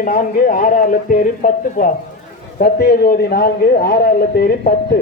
4 6 லத்தேரி 10 பா. சத்திய ஜோதி 4 6 லத்தேரி 10.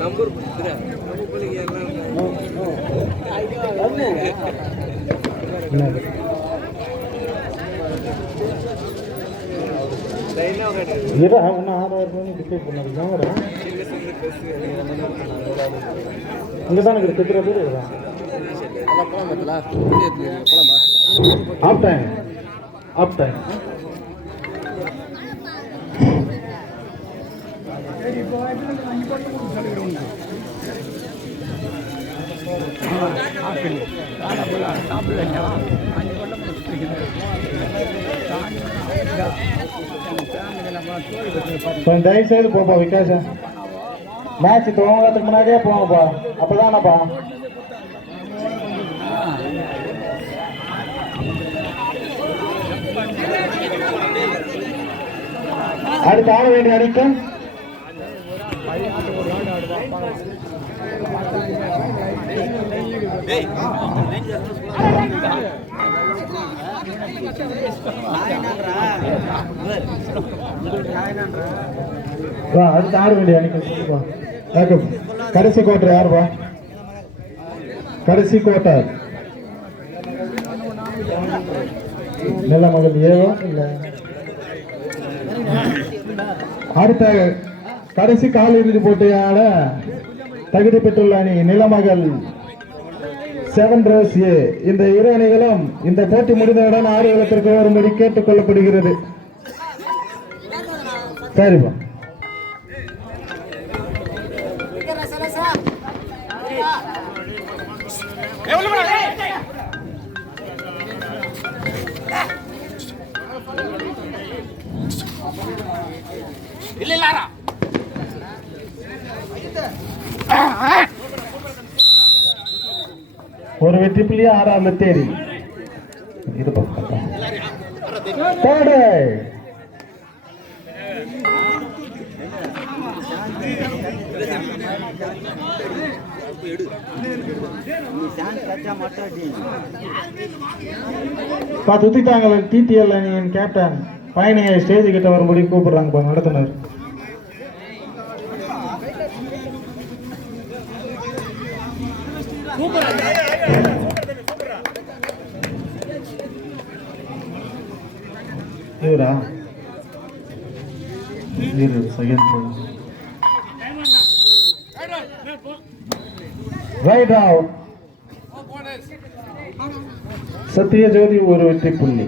நம்பர் கொடுத்துறேன் நம்ம பிள்ளைங்க தயவுசெய்து போப்பா விகாஷ, மேட்ச் துவங்கிறதுக்கு முன்னாடியே போங்கப்பா, அப்பதானப்பா. அடுத்து ஆட வேண்டிய அணிக்கும் அடுத்து ஆட வேண்டிய அணிக்கும் கடைசி கோட்டர் யாருப்பா? கடைசி கோட்டர் நல்ல மகள் ஏவா இல்ல? அடுத்த கடைசி கால் இறுதி போட்டியாட தகுதி பெற்றுள்ள அணி நிலமகள் 7 ரோஸ் ஏ. இந்த இரு அணிகளும் இந்த போட்டி முடிந்தவுடன் ஆடுகளத்திற்கு வரும்படி கேட்டுக் கொள்ளப்படுகிறது. சரிப்பா. ஒரு வெற்றி புள்ளி 6 லத்தேரி. இது துத்திட்டாங்க. டிடிஎல் அணியின் கேப்டன் பயணியை ஸ்டேஜ் கிட்ட வரும்படி கூப்பிடுறாங்க நடத்துனர். இவரா ரைட் அவுட். சத்திய ஜோதி ஒரு வெற்றி புள்ளி.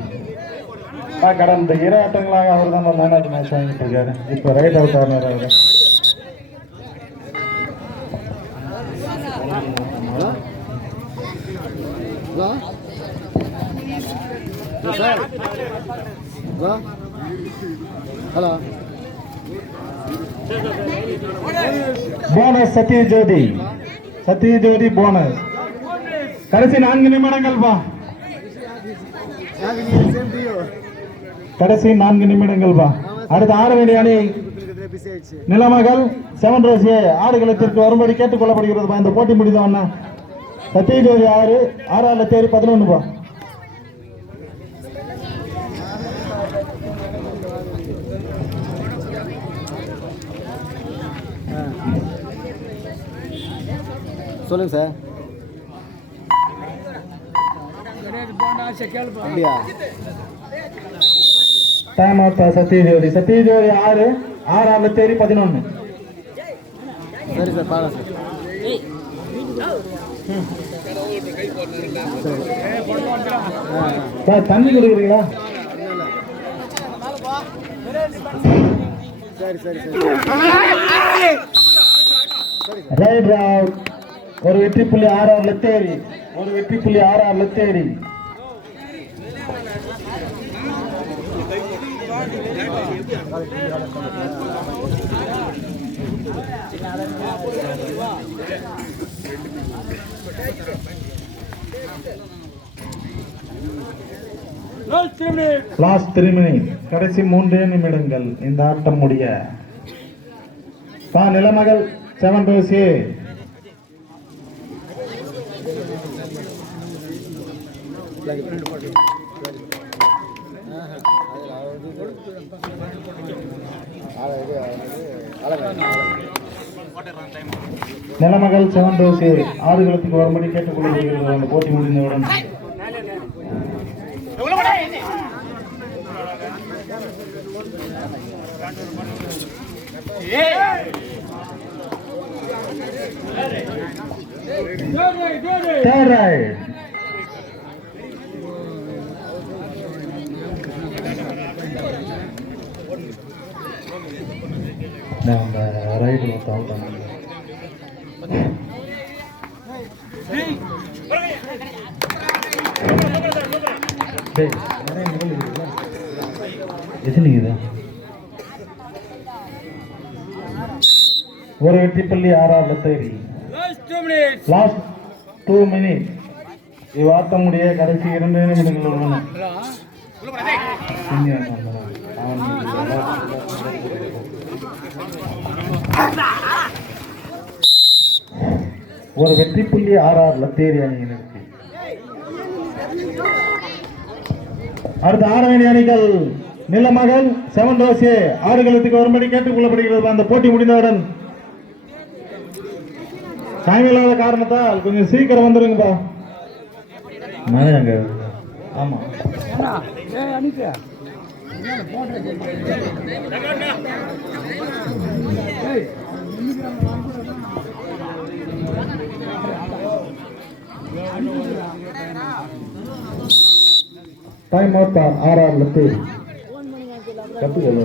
கடந்த 2 ஆட்டங்களாக அவர் தான் மேன் ஆஃப் தி மேட்ச் வாங்கிட்டு இருக்காரு. இப்ப ரைட் அவுட் ஆனார் அவரு. ஹலோ போனஸ் சத்திய ஜோதி, சத்திய ஜோதி போனஸ். கடைசி 4 நிமிடங்கள் பா, கடைசி 4 நிமிடங்கள் பா. அடுத்து ஆட வேண்டிய அணி நிலமகள் 7 ரோஸ் ஏ ஆடுகளத்திற்கு வரும்படி கேட்டுக் கொள்ளப்படுகிறது. இந்த போட்டி முடிந்தவண்ணா சத்திய ஜோதி 6 லத்தேரி 11 பா. சொல்லுங்க சார். Time out. சத்திய ஜோதி, சத்திய ஜோதி 6 லத்தேரி 11. சரி சார், பாருங்க சார். தண்ணி கொடுக்குறீங்களா? சரி சரி சரி. Right out. ஒரு வெற்றி புள்ளி 6 லத்தேரி, ஒரு வெற்றி புள்ளி 6 லத்தேரி. லாஸ்ட் 3 மினிட், கடைசி 3 நிமிடங்கள் இந்த ஆட்டம் முடிய. நிலமகள் 7 rows A. நிலமகள் 7 rows A ஆடுகளத்துக்கு வரும்படி கேட்டுக்கொள்ளப்படுகிறது. அந்த போட்டி முடிந்தவுடன் third right. நம்ம ரைட்ல அவுட் ஆனாங்க. ஒரு வெற்றிப்பள்ளி ஆறார் லத்தேரி. லாஸ்ட் 2 மினிட் இவ்வாட்டம் முடிய கடைசி 2 நிமிடங்கள் உள்ளன. ஒரு வெற்றிப்புள்ளி ஆறார் லத்தேரி அணியினருக்கு. அடுத்த ஆரவணி அணிகள் நிலமகள் 7 rows A ஆடுகளத்துக்கு வரும்படி கேட்டுக் கொள்ளப்படுகிறது. அந்த போட்டி முடிந்தவுடன் சாயமில்லாத காரணத்தால் கொஞ்சம் சீக்கிரம் வந்துருங்கப்பா. ஆமா டைம் அவுட் ஆறார் லத்தேரி. கப்புகள்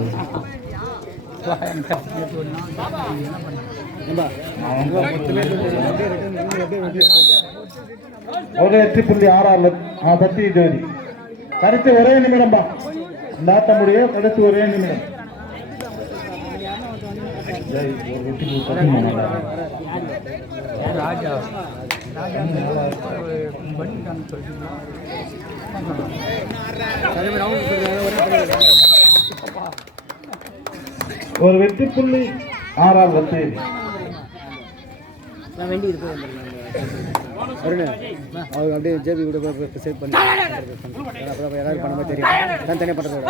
ஒரு வெற்றிப்புள்ளி ஆறார் சத்திய ஜோதி. கடைசி ஒரே நிமிடம் தான் இந்த ஆட்டம் முடிய. கடைசி ஒரே நிமிடம். ஒரு வெற்றிப்புள்ளி ஆறார் லத்தேரி. அவர் அப்படியே ஜேபி கூட சேவ் பண்ணி அப்புறம் யாராவது பண்ண மாதிரி தெரியும். தனியாக பண்ணுறதோட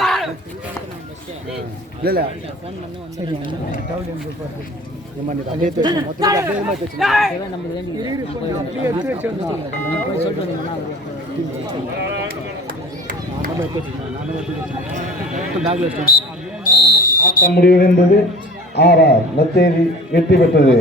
இல்லை சரி ஆட்டம் முடிவடைந்தது. ஆறார் லத்தேரி வெற்றி பெற்றது.